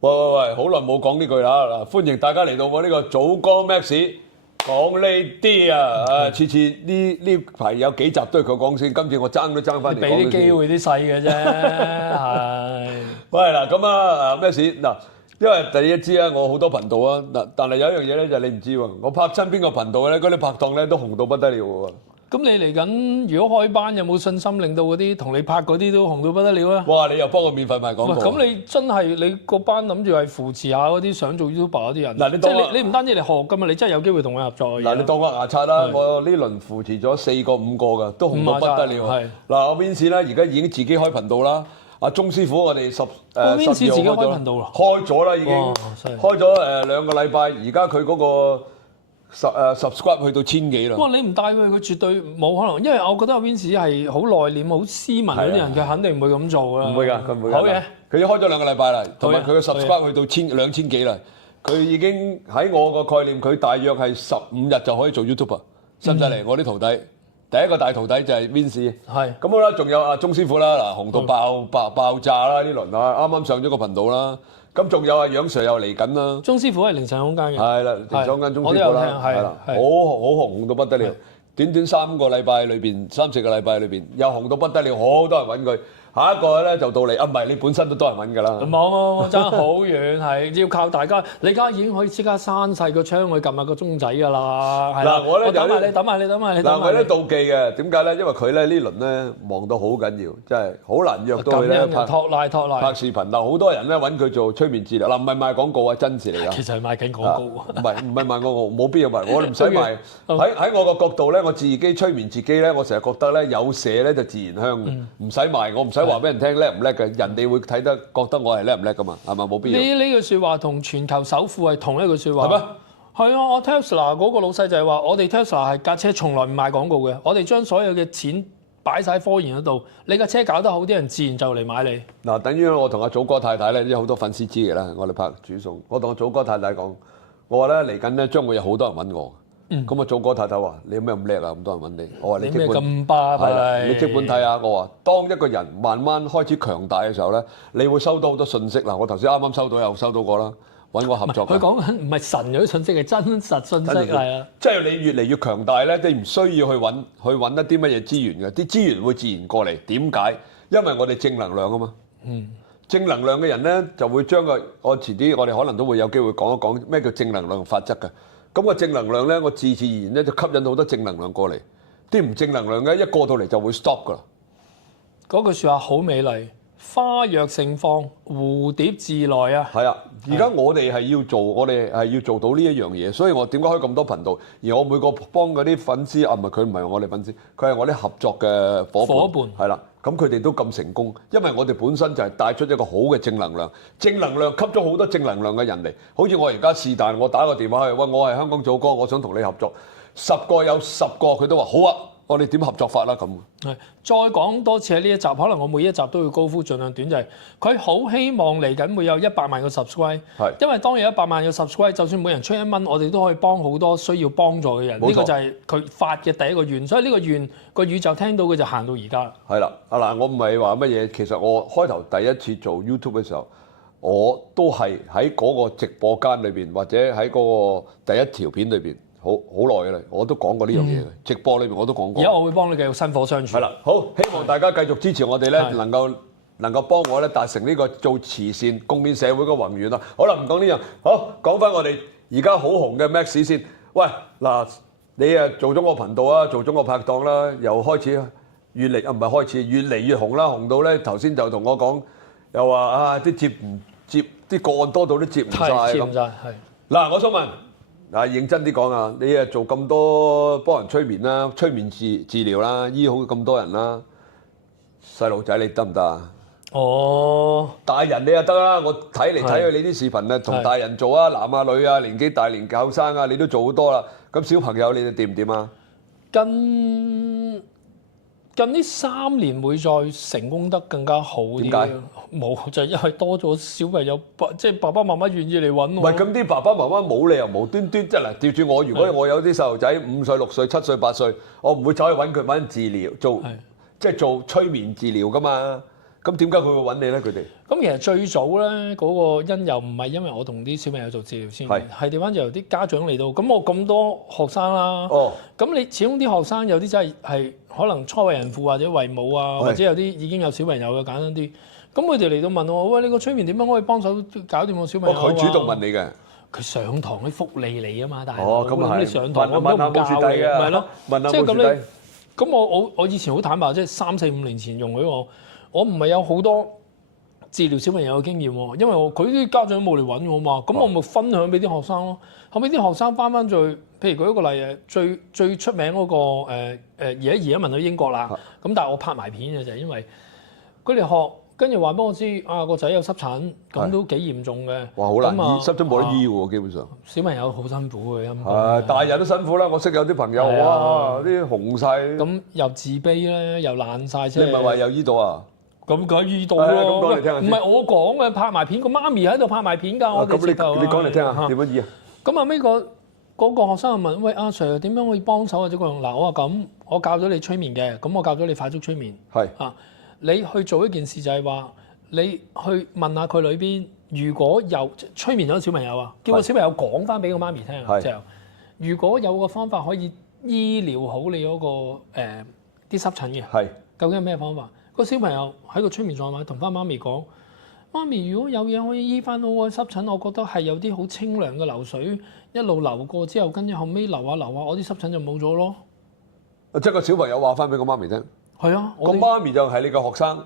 喂，好耐冇講呢句啦！嗱，歡迎大家嚟到我呢個早江 Max 講呢啲啊！次次呢排有幾集都係佢講先，今次我爭都爭翻嚟講。俾啲機會啲細嘅啫，係。喂嗱，咁啊Max嗱，因為你都知啊，我好多頻道啊，嗱，但係有一樣嘢咧就係你唔知喎，我拍親邊個頻道咧，嗰啲拍檔咧都紅到不得了喎。咁你嚟緊，如果開班有冇信心令到嗰啲同你拍嗰啲都紅到不得了啊？哇！你又幫我免費賣廣告。咁你真係你個班諗住係扶持下嗰啲想做 YouTuber 嗰啲人。嗱，即係你唔單止嚟學噶嘛，你真係有機會同佢合作。嗱，你當我牙刷啦，我呢輪扶持咗4個5個㗎，都紅到不得了。係嗱，我 Vince 咧而家已經自己開頻道啦。阿鐘師傅，我哋Vince 自己開頻道啦，開咗啦已經，開咗2個禮拜，而家佢嗰個。subscribe 去到1000幾啦！哇！你唔帶佢，佢絕對冇可能，因為我覺得阿 Vince 係好內斂、好斯文嗰啲人，佢肯定唔會咁做啦。唔會㗎，佢唔會㗎。好嘢！佢已經開咗2個禮拜啦，同埋佢嘅 subscribe 去到2000幾啦。佢已經喺我個概念，佢大約係15日就可以做 YouTuber，犀唔犀利？我啲徒弟，第一個大徒弟就係 Vince。係。咁好啦，仲有阿鐘師傅啦，嗱，紅到爆炸啦呢輪啊，啱啱上咗個頻道啦。咁仲有阿楊 Sir 又嚟緊啦，鐘師傅係凌晨空間嘅，係啦，凌晨空間鐘師傅啦，係啦，好紅到不得了，短3個禮拜裏邊，3-4個禮拜裏邊又紅到不得了，好多人揾佢。下一個咧就到你啊，唔係你本身都多人揾㗎啦。冇，爭好遠，係要靠大家。你而家已經可以即刻閂細個窗去撳下個鐘仔㗎啦。嗱，我咧等埋你，等埋你，等埋你。嗱，我咧妒忌嘅，點解咧？因為佢咧呢輪咧忙到好緊要，真係好難約到佢咧拍視頻。嗱，好多人咧揾佢做催眠治療。嗱，唔係賣廣告啊，真事嚟㗎。其實係賣緊廣告。唔係賣廣告，冇必要賣，我唔使賣。喺我個角度咧，我自己催眠自己咧，我成日覺得咧有射咧就自然香嘅，唔使賣，我唔使話俾人聽叻唔叻嘅，人哋會睇得覺得我係叻唔叻噶嘛，係咪冇必要？呢句説話同全球首富係同一句説話。係咩？係啊，我 Tesla 嗰個老細就係話，我哋 Tesla 係架車從來唔賣廣告嘅，我哋將所有嘅錢擺晒喺科研嗰度，你架車搞得好，啲人自然就嚟買你。嗱，等於我同阿祖哥太太咧，有好多粉絲知嘅啦，我哋拍煮餸，我同阿祖哥太太講，我話咧嚟緊咧將會有好多人揾我。咁啊，祖哥太太話：你有咩咁叻啊？咁多人揾你。我話你即管咁巴閉，你即管睇下。我話當一個人慢慢開始強大嘅時候咧，你會收到好多信息啦。我頭先啱啱收到又收到過啦，揾我合作。佢講緊唔係神嗰啲信息，係真實信息係啊。即係你越嚟越強大咧，你唔需要去揾一啲乜嘢資源嘅，啲資源會自然過嚟。點解？因為我哋正能量啊嘛。正能量嘅人咧就會將我遲啲我哋可能都會有機會講一講咩叫正能量法則嘅。咁個正能量咧，我自自然然咧就吸引好多正能量過嚟。啲唔正能量嘅一過到嚟就會 stop 噶啦。嗰句説話好美麗，花若盛放，蝴蝶自來啊！係啊，而家我哋係要做，我哋係要做到呢一樣嘢。所以我點解開咁多頻道？而我每個幫嗰啲粉絲啊，唔係佢唔係我哋粉絲，佢係我啲合作嘅伙伴。係啦。咁佢哋都咁成功，因為我哋本身就係帶出一個好嘅正能量，正能量吸咗好多正能量嘅人嚟。好似我而家是但，我打個電話去，喂，我係香港祖哥，我想同你合作，10個有10個佢都話好啊，我哋點合作法啦咁。係，再講多次喺呢一集，可能我每一集都要高呼，盡量短就係佢好希望嚟緊會有100萬個 subscribe， 因為當有100萬個 subscribe， 就算每人出1蚊，我哋都可以幫好多需要幫助嘅人。呢個就係佢發嘅第一個願，所以呢個願個宇宙聽到嘅就行到而家啦。係啦，嗱，我唔係話乜嘢，其實我開頭第一次做 YouTube 嘅時候，我都係喺嗰個直播間裏邊，或者喺嗰個第一條片裏邊。好耐嘅啦，我都講過呢樣嘢嘅，直播裏面我都講過。而家我會幫你繼續薪火相傳。係啦，好，希望大家繼續支持我哋咧，能夠幫我咧達成呢個做慈善、貢獻社會嘅宏願啦。好啦，唔講呢樣，好講翻我哋而家好紅嘅 Max 先。喂，嗱，你啊做咗我頻道啊，做咗我拍檔啦，又開始越嚟越紅啦，紅到咧頭先就同我講，又話啊啲接啲個案多到都接唔晒咁。接唔晒，係。嗱，我想問。嗱，認真啲講啊！你做咁多幫人催眠啦、催眠治療啦、醫好咁多人啦，細路仔你得唔得啊？哦，大人你就得啦！我睇嚟睇去你啲視頻啊，同大人做啊，男啊女啊，年紀大年紀後生啊，你都做好多啦。咁小朋友你哋掂唔掂啊？近呢3年會再成功得更加好啲。點解？冇就係因為多咗小朋友，即係爸爸媽媽願意嚟揾我。唔係咁啲爸爸媽媽冇理由無端端即係嗱，調轉我，如果我有啲細路仔5歲、6歲、7歲、8歲，我唔會走去揾佢治療做，即係做催眠治療噶嘛。咁點解佢會揾你咧？佢哋咁其實最早咧嗰個因由唔係因為我同啲小朋友做治療先，係調翻就由啲家長嚟到。咁我咁多學生啦，咁你始終啲學生有啲真係可能初為人父或者為母啊，或者有啲已經有小朋友嘅簡單啲。咁佢哋嚟到問我：喂，你個催眠點樣可以幫手搞掂個小朋友啊？佢主動問你嘅。佢上堂啲福利嚟啊嘛，大佬。咁你上堂我都唔教你，咪咯。問下冇蝕底。咁我以前好坦白，即係3、4、5年前用嗰個。我唔係有好多治療小朋友嘅經驗喎，因為佢啲家長冇嚟揾我嘛，咁我咪分享俾啲學生咯。後尾啲學生翻最，譬如舉一個例最出名嗰個而家問到英國啦，咁但係我拍埋片嘅就係因為佢哋學，跟住話俾我知個仔有濕疹，咁都幾嚴重嘅。哇，好難醫，濕疹冇得醫喎，基本上。小朋友好辛苦嘅，大人都辛苦啦。我識有啲朋友哇，啲紅晒。咁又自卑咧，又爛晒啫。你唔係話有醫到啊？咁佢遇到咯，唔係我講嘅，拍埋片，個媽咪喺度拍埋片㗎。我哋咁你講嚟聽下點樣醫啊？咁後尾嗰個學生就問：喂，阿 Sir 點樣可以幫手或者嗰樣？嗱，我話咁，我教咗你催眠嘅，咁我教咗你快速催眠。係啊，你去做一件事就係話，你去問下佢裏邊，如果有催眠咗小朋友啊，叫個小朋友講翻俾個媽咪聽啊，就如果有個方法可以醫療好你嗰個啲濕疹嘅，究竟係咩方法？個小朋友喺個催眠狀態同翻媽咪講：媽咪，如果有嘢可以醫翻我個濕疹，我覺得係有啲好清涼嘅流水一路流過之後，跟住後尾流下流下，我啲濕疹就冇咗咯。即係個小朋友話翻俾個媽咪聽。係啊，個媽咪就係你個學生。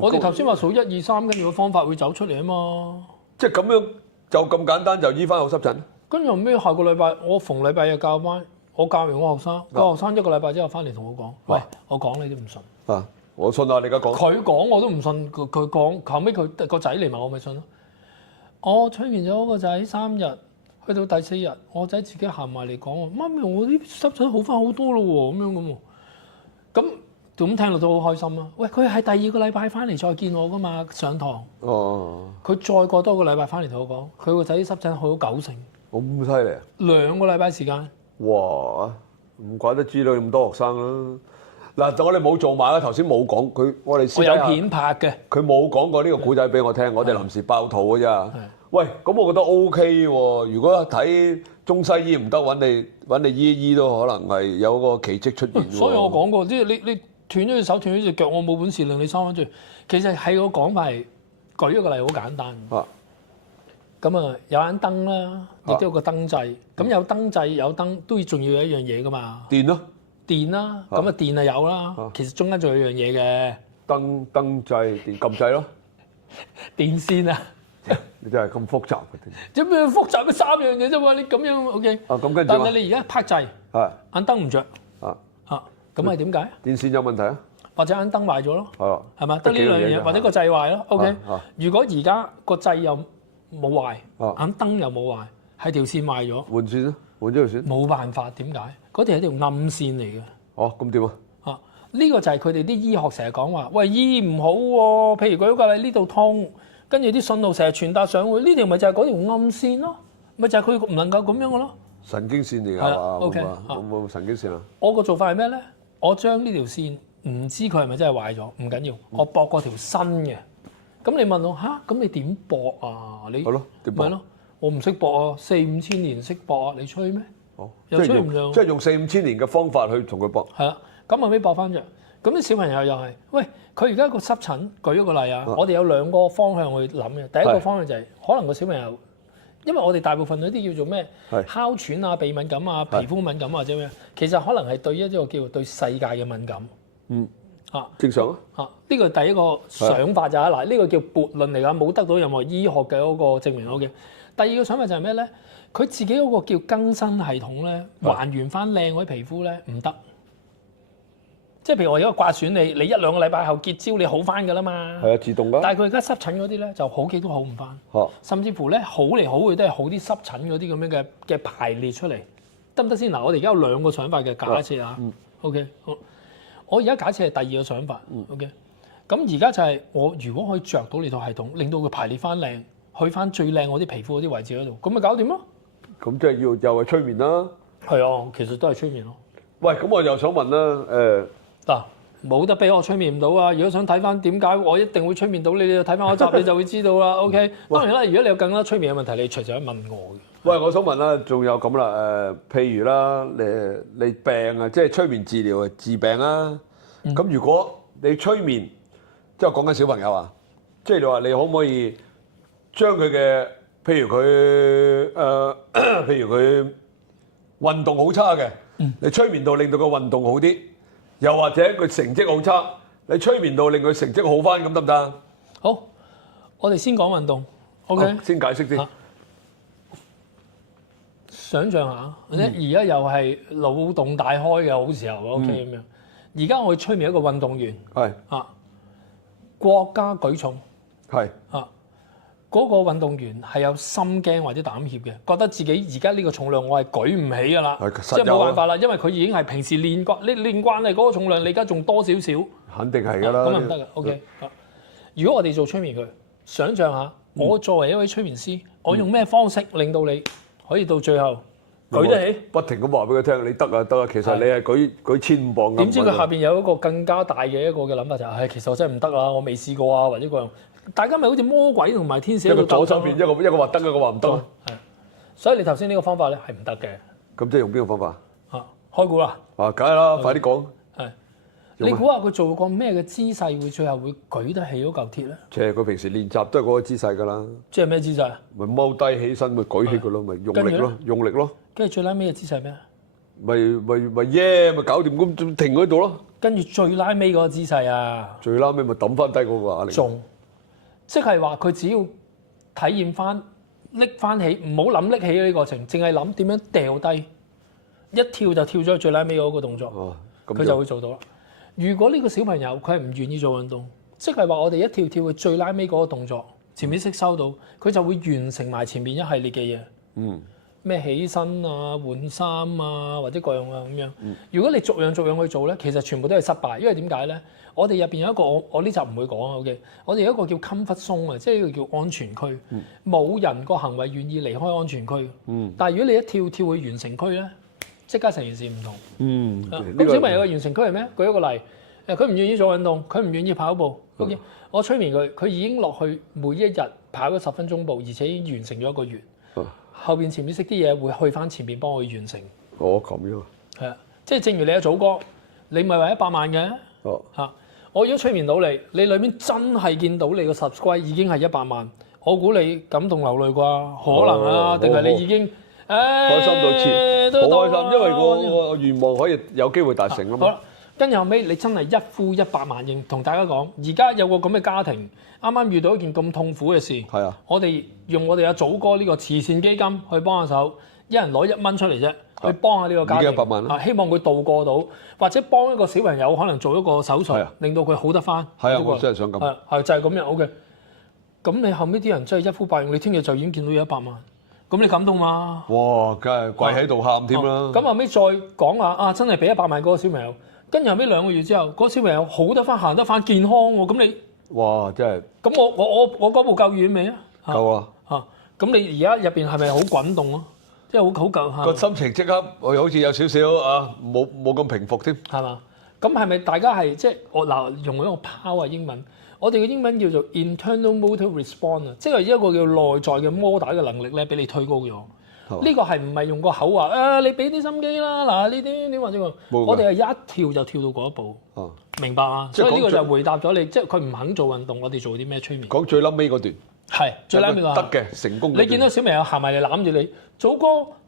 我哋頭先話數1、2、3，跟住個方法會走出嚟啊嘛。即係咁樣就咁簡單就醫翻個濕疹。跟住後尾下個禮拜，我逢禮拜日教班，我教完個學生，個學生1個禮拜之後翻嚟同我講：喂，我講你都唔信。我信啊！你而家講佢講我都唔信，佢講後尾佢個仔嚟問我咪信咯。我催眠咗個仔3日，去到第4日，我仔自己行埋嚟講：媽咪，我啲濕疹好翻好多咯喎，咁樣咁喎。咁聽落都好開心啊！喂，佢係第2個禮拜翻嚟再見我噶嘛，上堂。佢再過多個禮拜翻嚟同我講，佢個仔啲濕疹好咗90成。咁犀利啊！2個禮拜時間。哇！唔怪得知道咁多學生啦。嗱，我哋冇做埋啦，頭先冇講佢，我有片拍嘅。佢冇講過呢個古仔俾我聽，我哋臨時爆肚嘅啫。喂，咁我覺得 OK 喎。如果睇中西醫唔得，揾你醫都可能係有個奇蹟出現。所以我講過，即係你斷咗隻手、斷咗隻腳，我冇本事令你生翻出嚟。其實係個講法係舉一個例，好簡單。咁有盞燈啦，亦都有個燈掣。咁有燈掣有燈，都仲要有一樣嘢噶嘛。電咯。電啦，咁電係有啦，其實中間仲有一樣嘢嘅。燈掣、電撳掣咯。電線啊！你真係咁複雜嘅電。點樣複雜嘅3樣嘢啫嘛？你咁樣 OK。咁跟住。但係你而家拍掣，盞燈唔着。咁係點解？電線有問題啊？或者盞燈壞咗咯？係嘛？得呢兩樣嘢，或者個掣壞咯。OK。如果而家個掣又冇壞，盞燈又冇壞，係條線壞咗。換線咯，換咗條線。冇辦法，點解？嗰條係條暗線嚟嘅。咁點啊？呢個就係佢哋啲醫學成日講話，喂，醫唔好喎。譬如舉個例，呢度痛，跟住啲信號成日傳達上去，呢條咪就係嗰條暗線咯，咪就係佢唔能夠咁樣嘅咯。神經線嚟㗎嘛？OK。冇神經線啊？我個做法係咩咧？我將呢條線唔知佢係咪真係壞咗，唔緊要，我駁過條新嘅。咁你問我咁你點駁啊？你係咯，點駁？咪咯，我唔識駁啊，4、5千年識駁啊，你吹咩？又吹唔上，即係用4、5千年嘅方法去同佢駁。係啦，咁後尾駁翻着。咁啲小朋友又係，喂，佢而家個濕疹，舉一個例啊，我哋有2個方向去諗嘅。第一個方向就係可能個小朋友，因為我哋大部分嗰啲叫做咩，哮喘啊、鼻敏感啊、皮膚敏感或者咩，其實可能係對一個叫做對世界嘅敏感。正常啊。呢個第一個想法就係嗱，呢個叫悖論嚟㗎，冇得到任何醫學嘅嗰個證明。OK。第二個想法就係咩咧？佢自己嗰個叫更新系統咧，還原翻靚嗰啲皮膚咧，唔得。即係譬如我而家刮損你1、2個禮拜後結焦，你好翻㗎啦嘛。係啊，自動㗎。但係佢而家濕疹嗰啲咧，就好幾都好唔翻。甚至乎咧，好嚟好去都係好啲濕疹嗰啲咁樣嘅排列出嚟，得唔得先？嗱，我哋而家有2個想法嘅假設啊。OK， 好。我而家假設係第2個想法。OK。咁而家就係我如果可以着到呢套系統，令到佢排列翻靚，去翻最靚嗰啲皮膚嗰啲位置嗰度，咁咪搞掂咯。咁即係又係催眠啦。係啊，其實都係催眠咯。喂，咁我又想問啦，冇得俾我催眠唔到啊！如果想睇翻點解我一定會催眠到你，你就睇翻我集你就會知道啦。OK， 當然啦，如果你有更加催眠嘅問題，你隨時可以問我嘅。喂，我想問啦，仲有咁啦，譬如啦，你病啊，即係催眠治療啊，治病啊。咁如果你催眠，即係講緊小朋友啊，即係你話你可唔可以將佢嘅，譬如佢運動好差嘅，你催眠到令到佢運動好啲，又或者佢成績好差，你催眠到令佢成績好翻，咁得唔得？好，我哋先講運動 ，OK？先解釋先。想像下，或者而家又係腦洞大開嘅好時候 ，OK 咁樣。而家我會催眠一個運動員，係國家舉重，係嗰個運動員係有心驚或者膽怯嘅，覺得自己而家呢個重量我係舉唔起㗎啦，即係冇辦法啦，因為佢已經係平時練慣，你練慣係嗰個重量，你而家仲多少少，肯定係㗎啦。咁啊唔得㗎 ，OK。如果我哋做催眠佢，想像下，我作為一位催眠師，我用咩方式令到你可以到最後舉得起？不停咁話俾佢聽，你得啊得啊，其實你係舉1500磅咁。點知佢下邊有一個更加大嘅一個嘅諗法就係，其實我真係唔得啦，我未試過啊，或者嗰樣。大家咪好似魔鬼同埋天使喺度鬥爭。一個左手邊一個話得，一個話唔得。係，所以你頭先呢個方法咧係唔得嘅。咁即係用邊個方法？開估啦！梗係啦，快啲講。係。你估下佢做過咩嘅姿勢會最後會舉得起嗰嚿鐵咧？即係佢平時練習都係嗰個姿勢㗎啦。即係咩姿勢？咪踎低起身，咪舉起佢咯，咪用力咯，用力咯。跟住最拉尾嘅姿勢係咩？咪耶，咪搞掂咁停喺度咯。跟住最拉尾嗰個姿勢啊！最拉尾咪揼翻低嗰個壓力。中，即係話佢只要體驗翻拎翻起，唔好諗拎起呢個過程，淨係諗點樣掉低，一跳就跳咗去最拉尾嗰個動作，佢就會做到啦。如果呢個小朋友佢係唔願意做運動，即係話我哋一跳跳去最拉尾嗰個動作，潛意識收到，佢就會完成埋前面一系列嘅嘢。咩起身啊、換衫啊，或者各樣啊咁樣。如果你逐樣去做咧，其實全部都係失敗，因為點解咧？我哋入邊有一個我呢集唔會講啊 ，OK？我哋有一個叫 comfort zone 啊，即係一個叫安全區。冇人個行為願意離開安全區。但係如果你一跳去完成區咧，即刻成件事唔同。咁小朋友嘅完成區係咩？舉一個例，佢唔願意做運動，佢唔願意跑步。OK？我催眠佢，佢已經落去每一日跑咗10分鐘步，而且已經完成咗1個月。後邊潛意識啲嘢會去翻前邊幫佢完成。咁樣。係啊，即係正如你嘅祖哥，你咪話100萬嘅。我如果催眠到你，你裏面真係見到你個 subscribe 已經係100萬，我估你感動流淚啩？可能啊，定係你已經開心到切，好開心，因為個願望可以有機會達成啦嘛。好啦，跟住後尾你真係一呼100萬應，同大家講，而家有個咁嘅家庭，啱啱遇到一件咁痛苦嘅事，係啊，我哋用我哋阿祖哥呢個慈善基金去幫下手，一人攞1蚊出嚟啫，去幫下呢個家庭，已經100萬啦，希望佢渡過到，或者幫一個小朋友可能做一個手術，令到佢好得翻。係啊，我真係想咁。係就係咁樣 OK。咁你後尾啲人真係一呼百應，你聽日就已經見到有100萬，咁你感動嘛？哇，梗係跪喺度喊添啦。咁後尾再講話真係俾100萬嗰個小朋友，跟住後尾2個月之後，嗰個小朋友好得翻，行得翻，健康喎，咁你哇，真係。咁我嗰步夠遠未啊？夠啦。咁你而家入邊係咪好滾動啊？即係好夠個心情即刻，我好似有少少冇咁平復添。係嘛？咁係咪大家係即係我用一個 power 英文，我哋嘅英文叫做 internal motor response 啊，即係一個叫內在嘅摩打嘅能力咧，俾你推高咗。呢個係唔係用個口話你俾啲心機啦？嗱，呢啲或者我哋係一跳就跳到嗰一步。明白嗎？所以呢個就回答咗你，即係佢唔肯做運動，我哋做啲咩催眠？講最撚尾嗰段。係最撚尾個。得嘅，成功。你見到小朋友行埋嚟攬住你，祖哥，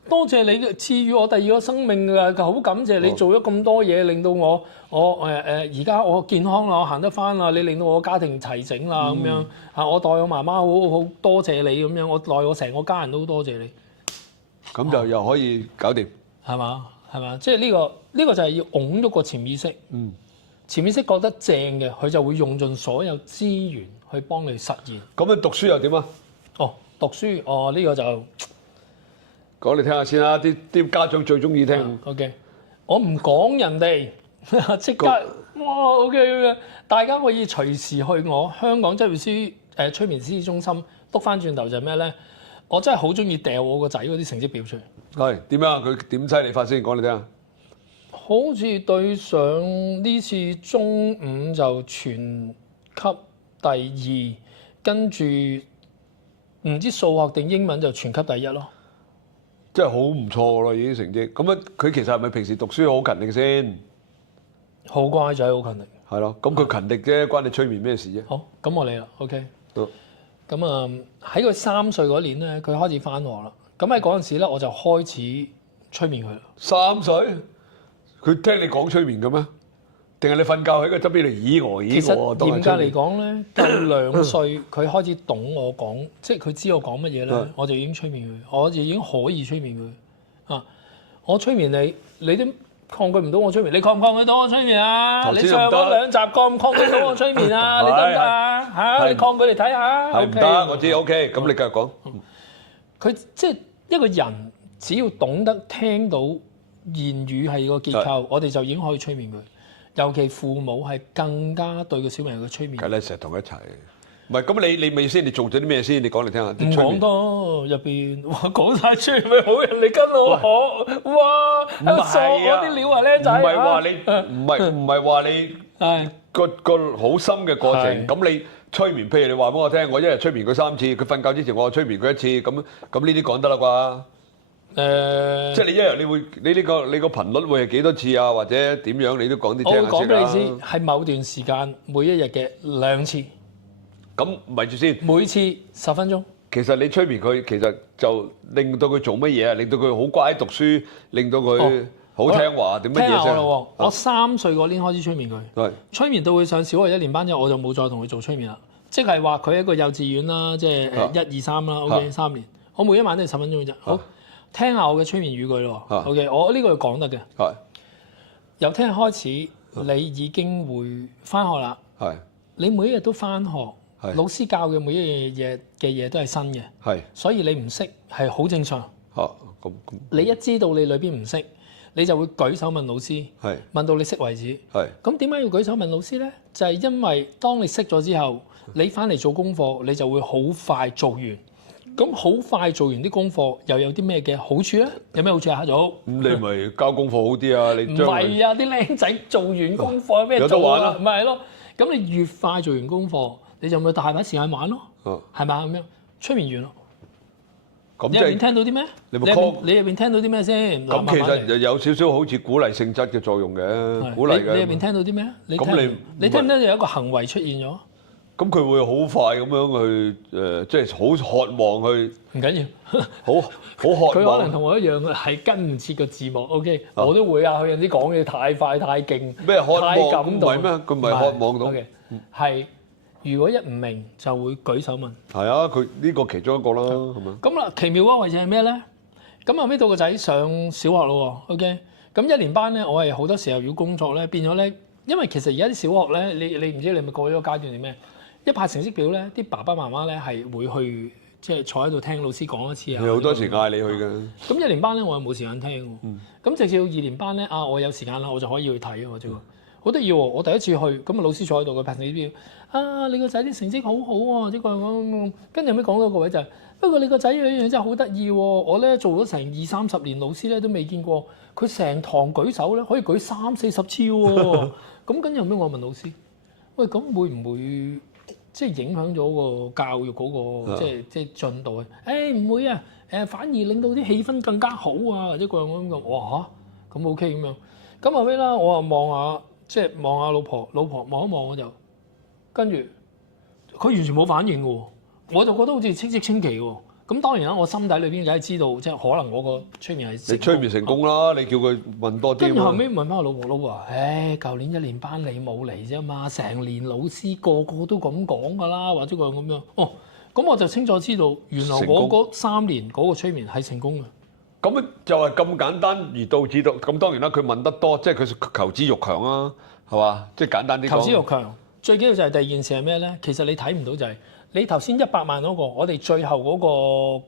多謝你賜予我第2個生命㗎，好感謝你做咗咁多嘢，令到我而家我健康啦，我行得翻啦，你令到我家庭齊整啦咁樣我代我媽媽好多謝你咁樣，我代我成個家人都好多謝你。咁就又可以搞掂，係嘛？即係呢個就係要擁喐個潛意識。潛意識覺得正嘅，佢就會用盡所有資源去幫你實現。咁你讀書又點啊？讀書呢個就講你聽下先啦，啲家長最中意聽。OK， 我唔講人哋，即刻哇 OK， 大家可以隨時去我香港執業師催眠師中心篤翻轉頭就係咩咧？我真係好中意掉我個仔嗰啲成績表出嚟。係點啊？佢點犀利法先講你聽下。好似對上呢次中五就全級第二，跟住唔知數學定英文就全級第一咯。真係好唔錯咯，已經成績。咁樣佢其實係咪平時讀書好勤力先？好乖仔，好勤力。係咯，咁佢勤力啫，關你催眠咩事啫？好，咁我嚟啦，OK。好。咁啊，喺佢3歲嗰年咧，佢開始返學啦。咁喺嗰陣時咧，我就開始催眠佢啦。3歲，佢聽你講催眠嘅咩？定係你瞓覺喺個側邊度咦我？其實嚴格嚟講咧，到2歲佢開始懂我講，即係佢知我講乜嘢咧，我就已經催眠佢，我就已經可以催眠佢。啊，我催眠你，你都抗拒唔到我催眠，你抗唔抗拒到我催眠啊？你上嗰2集抗唔抗拒到我催眠啊？你得唔得啊？嚇，你抗拒嚟睇下。係唔得，我知 OK。咁你繼續講。佢即係一個人，只要懂得聽到言語係個結構，我哋就已經可以催眠佢。尤其父母係更加對個小朋友嘅催眠。梗係成日同佢一齊。唔係咁，你未先？你做咗啲咩先？你講嚟聽下。唔講多入邊，哇講晒出嚟咪好人嚟跟我學，哇！傻嗰啲料啊，僆仔。唔係話你，唔係話你係個好深嘅過程。咁你催眠，譬如你話俾我聽，我一日催眠佢3次，佢瞓覺之前我催眠佢1次，咁呢啲講得啦啩？即係你一日你個頻率會係幾多次啊？或者點樣你都講啲聽下先啦。我講俾你知，係某段時間每一日嘅2次。咁咪住先，每次10分鐘。其實你催眠佢，其實就令到佢做乜嘢啊？令到佢好乖讀書，令到佢好聽話，點乜嘢啫？聽下我喎，我3歲嗰年開始催眠佢，催眠到佢上小學1年班之後，我就冇再同佢做催眠啦。即係話佢喺一個幼稚園啦，即係1、2、3啦，OK 3年。我每一晚都係10分鐘嘅啫。好，聽下我嘅催眠語句咯。OK，我呢個係講得嘅。由聽日開始，你已經會翻學啦。你每一日都翻學。老師教嘅每一樣嘢都係新嘅，所以你唔識係好正常。你一知道你裏邊唔識，你就會舉手問老師，問到你識為止。咁點解要舉手問老師咧？就係因為當你識咗之後，你翻嚟做功課，你就會好快做完。咁好快做完啲功課，又有啲咩嘅好處咧？有咩好處啊？總咁你咪交功課好啲啊？你唔係啊？啲僆仔做完功課有咩做啊？唔係咯？咁你越快做完功課，你就咪大把時間玩咯，係咪咁樣？催眠完咯。咁你入邊聽到啲咩？你入邊聽到啲咩先？咁其實有少少好似鼓勵性質嘅作用嘅，鼓勵嘅。你入邊聽到啲咩？咁你聽唔聽到有一個行為出現咗？咁佢會好快咁樣去即係好渴望去。唔緊要，好渴望。佢可能同我一樣係跟唔切個字幕。OK，我都會啊。佢有啲講嘢太快太勁，咩渴望？太感動。唔係咩？佢唔係渴望到。係。如果一唔明就會舉手問。係啊，佢呢個其中一個啦，係咪？咁啦，奇妙嗰個位置係咩咧？咁後尾到個仔上小學咯喎 ，OK。咁1年班咧，我係好多時候要工作咧，變咗咧，因為其實而家啲小學咧，你唔知你咪過咗個階段定咩？一派成績表咧，啲爸爸媽媽咧係會去即係坐喺度聽老師講一次啊。有好多時嗌你去嘅。咁1年班咧，我又冇時間聽喎。咁直至到2年班咧，我有時間啦，我就可以去睇啊，即係好得意喎！我第一次去，咁啊老師坐喺度，佢派成績表。你個仔啲成績好好喎，即係咁。跟住後尾講到個位就係，不過你個仔有一樣真係好得意喎。我咧做咗成20-30年老師咧，都未見過佢成堂舉手咧，可以舉30-40次喎。咁跟住後尾我問老師，喂，咁會唔會即係影響咗個教育嗰個即係進度啊？唔會啊，反而令到啲氣氛更加好啊，或者個樣咁講。哇嚇，咁 OK 咁樣。咁後尾啦，我啊望下，即係望下老婆望一望我就。跟住佢完全冇反應嘅喎，我就覺得好似戚戚清奇喎。咁當然啦，我心底裏邊梗係知道，即係可能我個催眠係你催眠成功啦。你叫佢問多啲。跟住後尾問翻我老婆話：舊年1年班你冇嚟啫嘛，成年老師個個都咁講㗎啦，或者個咁樣。咁我就清楚知道，原來我嗰3年嗰個催眠係成功嘅。咁就係咁簡單而導致到。咁當然啦，佢問得多，即係佢求知欲強啊，係嘛？即係簡單啲講。求知欲強。最緊要就係第二件事係咩咧？其實你睇唔到就係你頭先100萬嗰個，我哋最後嗰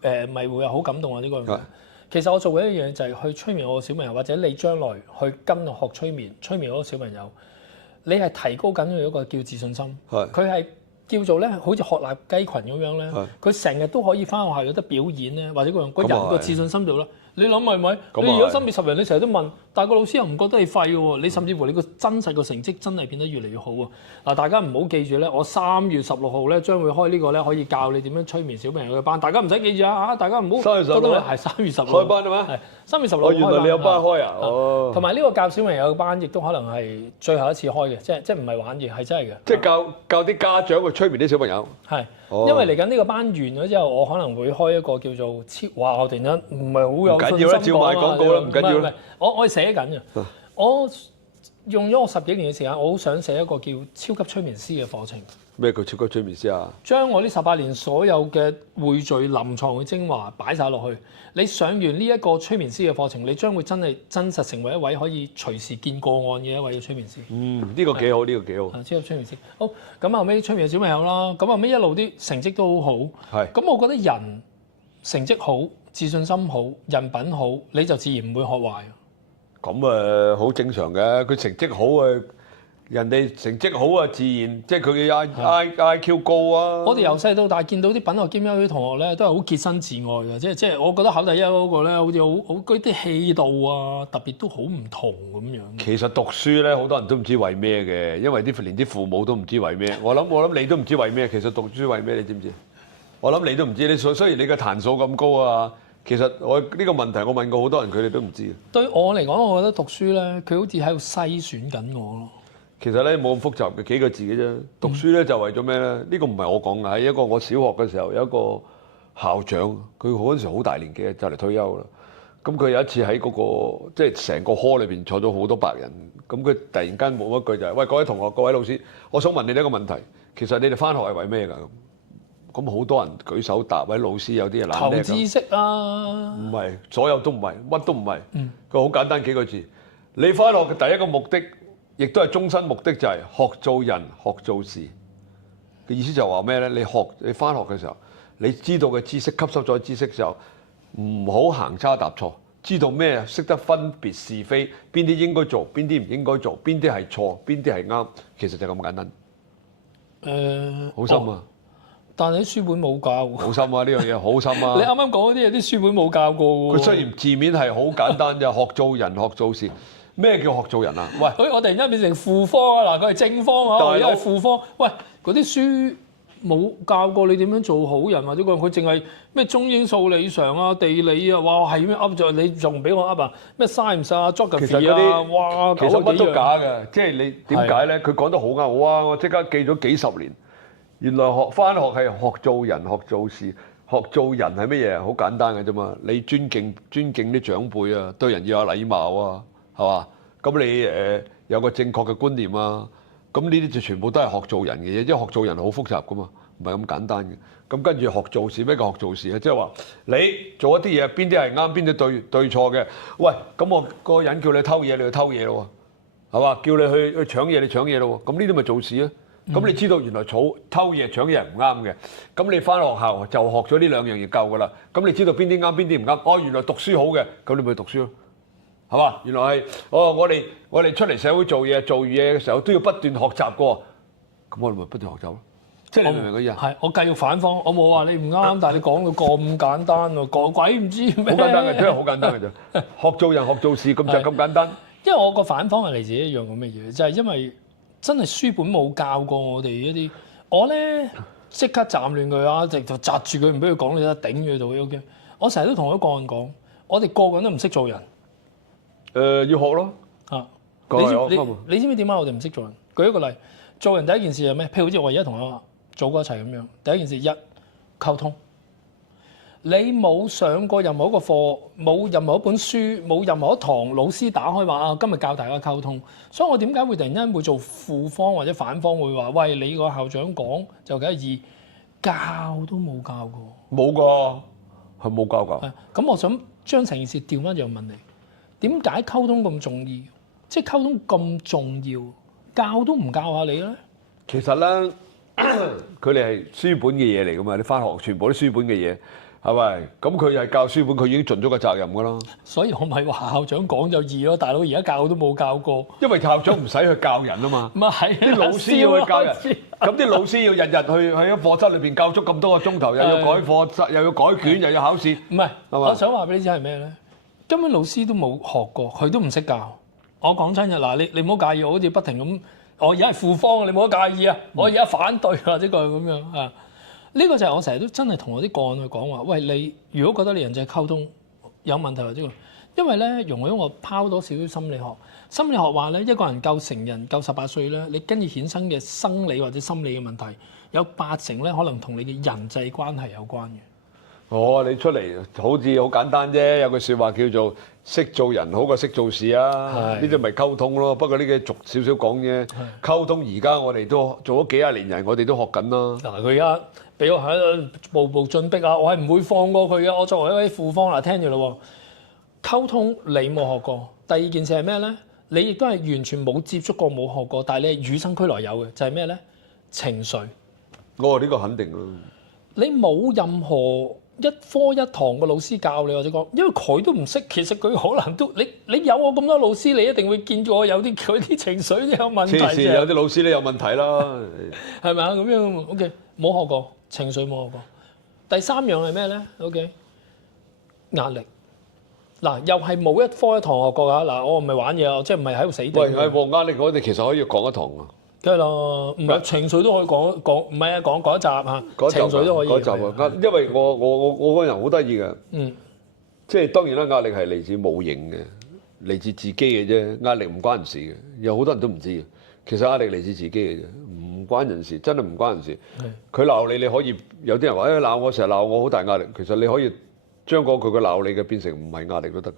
個咪會有好感動啊！呢個其實我做嘅一樣嘢就係去催眠我個小朋友，或者你將來去跟我學催眠嗰個小朋友，你係提高緊佢一個叫自信心。佢係叫做咧，好似鶴立雞群咁樣咧。佢成日都可以翻學校有得表演咧，或者個人個自信心度啦。你諗係咪？你如果心滅十人，你成日都問，但係個老師又唔覺得你廢嘅喎。你甚至乎你個真實個成績真係變得越嚟越好喎。嗱，大家唔好記住咧，我3月16號咧將會開呢個咧可以教你點樣催眠小朋友嘅班。大家唔使記住啊！大家唔好3月16號係3月16號開班啊嘛。係3月16號開班。原來你有班開啊？哦。同埋呢個教小朋友嘅班，亦都可能係最後一次開嘅，即係唔係玩嘢，係真係嘅。即係教啲家長去催眠啲小朋友。係。因為嚟緊呢個班完咗之後，我可能會開一個叫做哇！我突然間唔係好有信心講啊。唔緊要啦，照賣廣告啦，唔緊要啦。我係寫緊嘅。我用咗我10幾年嘅時間，我好想寫一個叫超級催眠師嘅課程。咩叫超級催眠師啊？將我呢18年所有嘅匯聚臨床嘅精華擺晒落去。你上完呢一個催眠師嘅課程，你將會真實成為一位可以隨時見個案嘅一位嘅催眠師。呢個幾好，呢個幾好。超級催眠師。好，咁後尾催眠小朋友啦，咁後尾一路啲成績都好好。係。咁我覺得人成績好、自信心好、人品好，你就自然唔會學壞。咁好正常嘅，佢成績好啊。人哋成績好啊，自然即係佢嘅 IQ 高啊！我哋由細到大見到啲品學兼優啲同學咧，都係好潔身自愛嘅，即係我覺得考第一嗰個咧，好似好嗰啲氣度啊，特別都好唔同咁樣。其實讀書咧，好多人都唔知為咩嘅，因為連啲父母都唔知為咩。我諗你都唔知為咩。其實讀書為咩？你知唔知？我諗你都唔知。你雖然你嘅彈數咁高啊，其實我呢個問題我問過好多人，佢哋都唔知。對我嚟講，我覺得讀書咧，佢好似喺度篩選緊我咯。其實咧冇咁複雜嘅幾個字嘅啫。讀書咧就為咗咩咧？呢個唔係我講嘅，係一個我小學嘅時候有一個校長，佢嗰陣時好大年紀，就嚟退休啦。咁佢有一次喺嗰個即係成個 hall 裏邊坐咗好多白人，咁佢突然間冇一句就係：喂，各位同學、各位老師，我想問你哋一個問題，其實你哋返學係為咩㗎？咁好多人舉手答，位老師有啲人懶叻。求知識啊？唔係，所有都唔係，乜都唔係。佢好簡單幾個字，你返學嘅第一個目的，亦都係終身目的，就係學做人、學做事。嘅意思就係話咩咧？你返學嘅時候，你知道嘅知識、吸收咗知識嘅時候，唔好行差踏錯，知道咩？識得分別是非，邊啲應該做，邊啲唔應該做，邊啲係錯，邊啲係啱。其實就咁簡單。好深啊！但係啲書本冇教。好深啊！呢樣嘢好深啊！你啱啱講嗰啲嘢，啲書本冇教過喎。佢雖然字面係好簡單，就學做人、學做事。咩叫學做人啊？喂，我突然間變成副科啊！嗱，佢係正方啊，我而家係副科。喂，嗰啲書冇教過你點樣做好人或者佢淨係咩中英數理常啊、地理啊，哇係咩噏咗？你仲俾我噏啊？咩 science 啊、geography 啊，哇，其實乜都假嘅。即係你點解咧？佢講得好啱，哇！我即刻記咗幾十年。原來返學係學做人、學做事。學做人係乜嘢？好簡單嘅啫嘛。你尊敬啲長輩啊，對人要有禮貌啊。係嘛？咁你有個正確嘅觀念啊，咁呢啲就全部都係學做人嘅嘢，因為學做人好複雜噶嘛，唔係咁簡單嘅。咁跟住學做事，咩叫學做事啊？即係話你做一啲嘢，邊啲係啱，邊啲對錯嘅。喂，咁我個人叫你偷嘢，你去偷嘢咯喎，係嘛？叫你去搶嘢，你搶嘢咯喎。咁呢啲咪做事啊？咁你知道原來偷嘢、搶嘢係唔啱嘅。咁你返學校就學咗呢兩樣嘢夠噶啦。咁你知道邊啲啱，邊啲唔啱。哦，原來讀書好嘅，咁你咪去讀書咯。係嘛？原來係我哋出嚟社會做嘢嘅時候都要不斷學習嘅喎，咁我哋咪不斷學習咯。即係你明唔明嗰意思？係，我繼續反方，我冇話你唔啱，但係你講到咁簡單喎，講鬼唔知咩？好簡單嘅，真係好簡單嘅啫。學做人、學做事，咁就咁簡單。因為我個反方係嚟自一樣咁嘅嘢，就係因為真係書本冇教過我哋一啲，我咧即刻斬亂佢啊，直就窒住佢，唔俾佢講，你得頂住佢度 OK。我成日都同一個人講，我哋個個人都唔識做人。要學咯。你知唔知點解我哋唔識做人？舉一個例，做人第一件事係咩？譬如好似我而家同阿祖哥一齊咁樣，第一件事一溝通。你冇上過任何一個課，冇任何一本書，冇任何一堂老師打開話啊，今日教大家溝通。所以我點解會突然間會做副方或者反方會話，喂，你個校長講就梗係易，教都冇教過。冇㗎，係冇教㗎。咁我想將成件事調翻樣問你。點解溝通咁重要？即係溝通咁重要，教都唔教下你咧？其實咧，佢哋係書本嘅嘢嚟噶嘛，你返學全部都書本嘅嘢，係咪？咁佢係教書本，佢已經盡咗個責任噶啦。所以我咪話校長講就易咯，大佬而家教都冇教過。因為校長唔使去教人啊嘛。咪係啲老師要去教人，咁啲老師要日日去喺課室裏邊教足咁多個鐘頭，又要改課，又要改卷，又要考試。唔係，我想話俾你知係咩咧？根本老師都冇學過，佢都唔識教。我講真嘅嗱，你唔好介意，我好似不停咁，我而家係負方，你唔好介意啊！我而家反對啊，即係咁樣啊。呢個就係我成日都真係同我啲個案去講話，喂，你如果覺得你人際溝通有問題或者因為咧，容許我拋多少少心理學。心理學話咧，一個人夠成人夠18歲咧，你跟住衍生嘅生理或者心理嘅問題，有80%咧可能同你嘅人際關係有關嘅。哦，你出嚟好似好簡單啫，有句説話叫做識做人好過識做事啊，呢啲咪溝通咯。不過呢個俗少少講啫，溝通而家我哋都做咗幾廿年人，我哋都學緊啦。嗱，佢而家俾我喺度步步進逼啊，我係唔會放過佢嘅。我作為一位父方嗱，聽住咯，溝通你冇學過。第二件事係咩咧？你亦都係完全冇接觸過冇學過，但係你係與生俱來有嘅，就係咩咧？情緒。哦，呢個肯定咯。你冇任何一科一堂個老師教你或者講，因為佢都唔識，其實佢可能都你有我咁多老師，你一定會見咗我有啲佢啲情緒都有問題。黐線，有啲老師都有問題啦，係咪啊？咁樣 OK， 冇學過情緒冇學過。第3樣係咩咧 ？OK， 壓力。嗱，又係冇一科一堂學過㗎。嗱，我唔係玩嘢啊，即係唔係喺度死定。喂，係壓力，我哋其實可以講一堂啊。梗係啦，唔係情緒都可以講，唔係啊，講一集嚇，情緒都可以。嗰集啊，因為我個人好得意嘅，即係當然啦，壓力係嚟自無形嘅，嚟自自己嘅啫。壓力唔關人事嘅，有好多人都唔知嘅。其實壓力嚟自自己嘅啫，唔關人事，真係唔關人事。佢鬧你，你可以有啲人話鬧我，成日鬧我好大壓力。其實你可以將佢嘅鬧你嘅變成唔係壓力都得。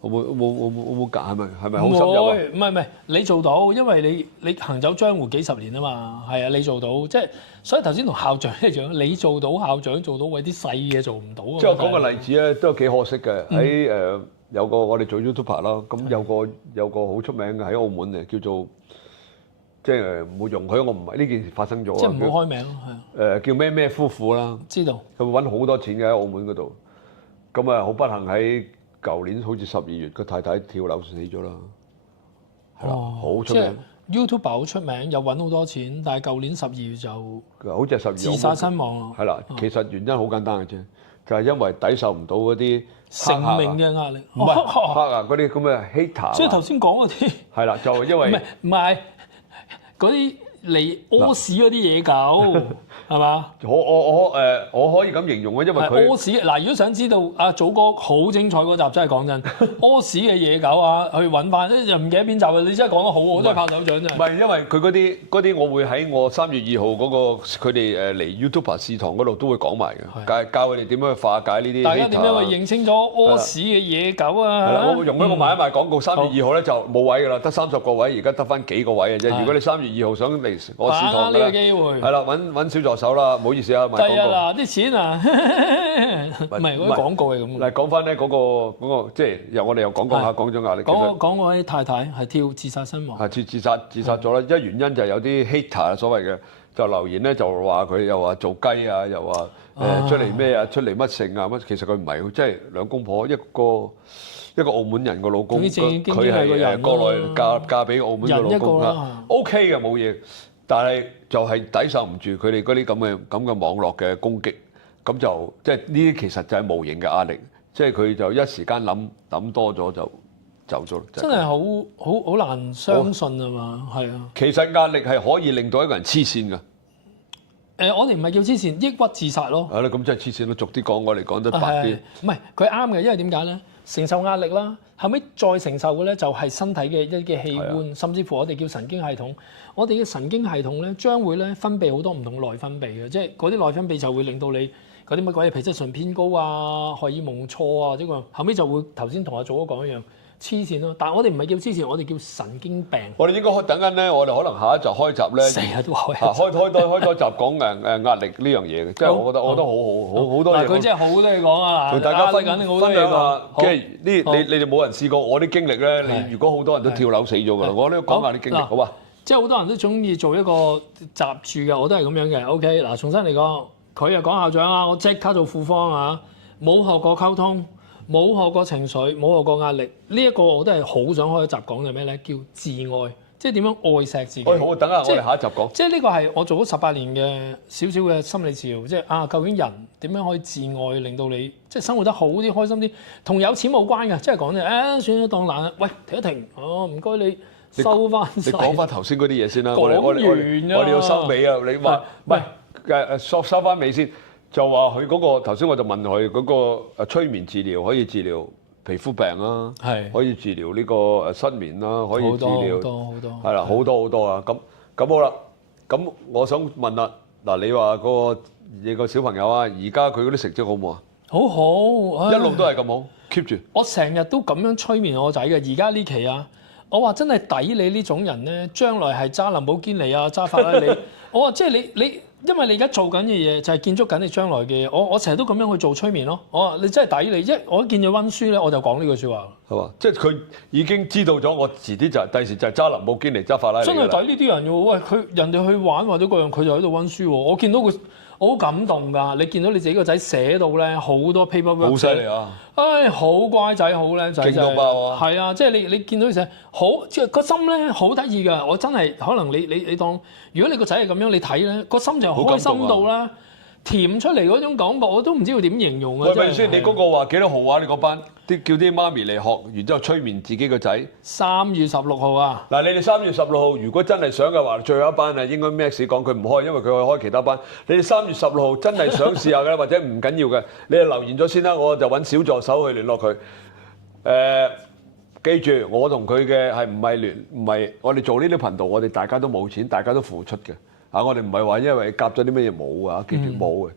我冇夾係咪好深入啊？唔係，你做到，因為你行走江湖幾十年啊嘛，係啊，你做到，即係所以頭先同校長一樣，你做到校長做到，為啲細嘢做唔到。即係我講個例子咧，都幾可惜嘅。喺有個我哋做 YouTuber 啦，咁有個好出名嘅喺澳門嘅，叫做即係唔會容許我唔係呢件事發生咗。即係唔好開名咯，係啊。叫咩夫婦啦？知道。佢揾好多錢嘅喺澳門嗰度，咁啊好不幸喺舊年好似12月，個太太跳樓死咗啦，係啦，好出名。YouTuber 好出名，又揾好多錢，但係舊年12月就好似係12月自殺身亡咯。係啦，其實原因好簡單嘅啫，就係因為抵受唔到嗰啲成名嘅壓力，唔係黑啊嗰啲咁嘅 hater。所以頭先講嗰啲係啦，就因為唔係嗰啲嚟屙屎嗰啲野狗。係嘛？我可以咁形容啊，因為佢屙屎嗱。如果想知道阿祖哥好精彩嗰集，真係講真，屙屎嘅野狗啊，去揾翻，又唔記得邊集啊！你真係講得好，我都係拍手掌啫。唔係因為佢嗰啲，我會喺我3月2號嗰個佢哋嚟 YouTuber 試堂嗰度都會講埋嘅，教佢哋點樣去化解呢啲。大家點樣去認清楚屙屎嘅野狗啊？係啦，我容許我賣一賣廣告。3月2號咧就冇位㗎啦，得30個位，而家得翻幾個位嘅啫。如果你3月2號想嚟我試堂呢個機會係啦，揾小助手啦，唔好意思啊，賣廣告。嗱，啲錢啊，唔係嗰啲廣告係咁。嗱，講翻咧嗰個即係我哋又講下講咗壓力。講嗰位太太係跳自殺身亡。係自殺咗啦，一原因就係有啲 hater 所謂嘅就留言咧，就話佢又話做雞啊，又話出嚟咩啊，出嚟乜性啊乜，其實佢唔係，即係兩公婆一個澳門人個老公，佢係國內嫁俾澳門嘅老公啦，OK 嘅冇嘢。但係就係抵受唔住佢哋嗰啲咁嘅網絡嘅攻擊，咁就即係呢啲其實就係無形嘅壓力，即係佢就一時間諗多咗就走咗。真係好難相信啊嘛，係啊。其實壓力係可以令到一個人黐線㗎。我哋唔係叫黐線，抑鬱自殺咯。係啦，咁即係黐線咯。逐啲講，我哋講得白啲。唔係佢啱嘅，因為點解咧？承受壓力啦，後尾再承受嘅咧就係身體嘅一啲器官，甚至乎我哋叫神經系統。我哋嘅神經系統咧將會咧分泌好多唔同內分泌嘅，即係嗰啲內分泌就會令到你嗰啲乜鬼嘢皮質醇偏高啊、荷爾蒙錯啊，即係後尾就會頭先同阿祖哥講一樣黐線咯。但係我哋唔係叫黐線，我哋叫神經病。我哋應該等緊咧，我哋可能下一集開集咧，成日都開開多集講壓力呢樣嘢嘅，即係我覺得好多嘢。佢真係好多嘢講啊！同大家分享好多嘢講。即係你哋冇人試過我啲經歷咧，你如果好多人都跳樓死咗㗎啦，我都講下啲經歷，好嘛？即係好多人都中意做一個雜住嘅，我都係咁樣嘅。OK， 嗱，重新嚟講，佢又講校長啊，我即刻做副方啊，冇學過溝通，冇學過情緒，冇學過壓力，呢一個我都係好想開一集講嘅咩咧？叫自愛。即係點樣愛錫自己。好，等下我哋下一集講。即係呢個係我做咗18年嘅少少嘅心理治療，即係究竟人點樣可以自愛，令到你即係生活得好啲、開心啲，同有錢冇關嘅。即係講啫，算咗當懶啦。喂，停一停，唔該你收翻。你講翻頭先嗰啲嘢先啦。我哋要收尾啊！你話唔係收翻尾先，就話佢嗰個頭先我就問佢嗰個催眠治療可以治療皮膚病啦，可以治療呢個失眠啦，可以治療好多係啦，好多啊！咁好啦，咁我想問啦，嗱你話你個小朋友啊，而家佢嗰啲成績好唔好啊？好好，一路都係咁好 keep 住。我成日都咁樣催眠我仔嘅，而家呢期啊，我話真係抵你呢種人咧，將來係揸林寶堅尼啊，揸法拉利。我話即係你。因為你而家做緊嘅嘢就係建築緊你將來嘅嘢，我成日都咁樣去做催眠咯。我話你真係抵你，我一見佢温書咧，我就講呢句説話。係嘛？即係佢已經知道咗，我遲啲就第時就係揸林寶堅尼揸法拉利。真係抵呢啲人嘅喎，喂人哋去玩或者各樣，佢就喺度温書喎。我見到佢，我好感動㗎。你見到你自己個仔寫到咧好多 paperwork， 好犀利啊！好乖仔，好靚仔，勁到爆啊！係啊，即係你見到佢寫好，即係個心咧好得意㗎。我真係可能你當，如果你個仔係咁樣，你睇咧個心就開心到啦，甜出嚟嗰種感覺，我都唔知要點形容啊！喂，咪先，你嗰個話幾多號啊？你嗰班叫啲媽咪嚟學，然之後催眠自己個仔。3月16號啊！嗱，你哋3月16號，如果真係想嘅話，最後一班啊，應該 Max 講佢唔開，因為佢去開其他班。你哋3月16號真係想試下嘅，或者唔緊要嘅，你哋留言咗先啦，我就揾小助手去聯絡佢。記住，我同佢嘅係唔係我哋做呢啲頻道，我哋大家都冇錢，大家都付出嘅。我哋唔係話因為夾咗啲乜嘢冇啊，記住冇嘅，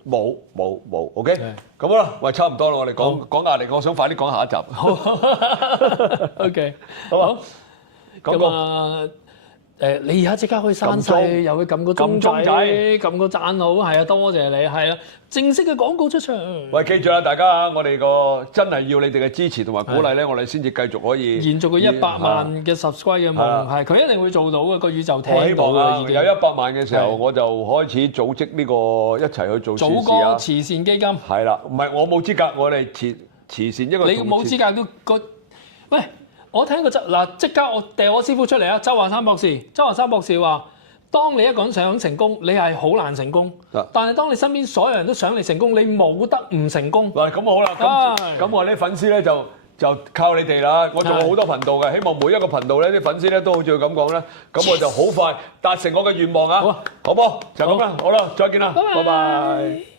冇 ，OK？ 咁好啦，喂，差唔多啦，我哋講壓力，我想快啲講下一集。好 OK， 好啊。咁啊，你而家即刻可以刪細，又會撳個鐘仔，撳個讚好，係啊，多謝你，係啊，正式嘅廣告出場。喂，記住啦，大家啊，我哋個真係要你哋嘅支持同埋鼓勵咧，我哋先至繼續可以延續個100萬嘅 subscribe 嘅夢，係佢一定會做到嘅，個宇宙聽到嘅已經。我希望有100萬嘅時候，我就開始組織呢個一齊去做善事啊！祖哥慈善基金係啦，唔係我冇資格，我哋慈善一個。你冇資格都喂。我聽個即刻我掟我師傅出嚟啊！周華山博士話：當你一個人想成功，你係好難成功。但係當你身邊所有人都想你成功，你冇得唔成功。嗱，咁好啦，咁我啲粉絲咧就靠你哋啦。我做過好多頻道嘅，希望每一個頻道咧啲粉絲咧都好似佢咁講咧，咁我就好快達成我嘅願望啊！好唔好？就咁啦，好啦，再見啦，拜拜。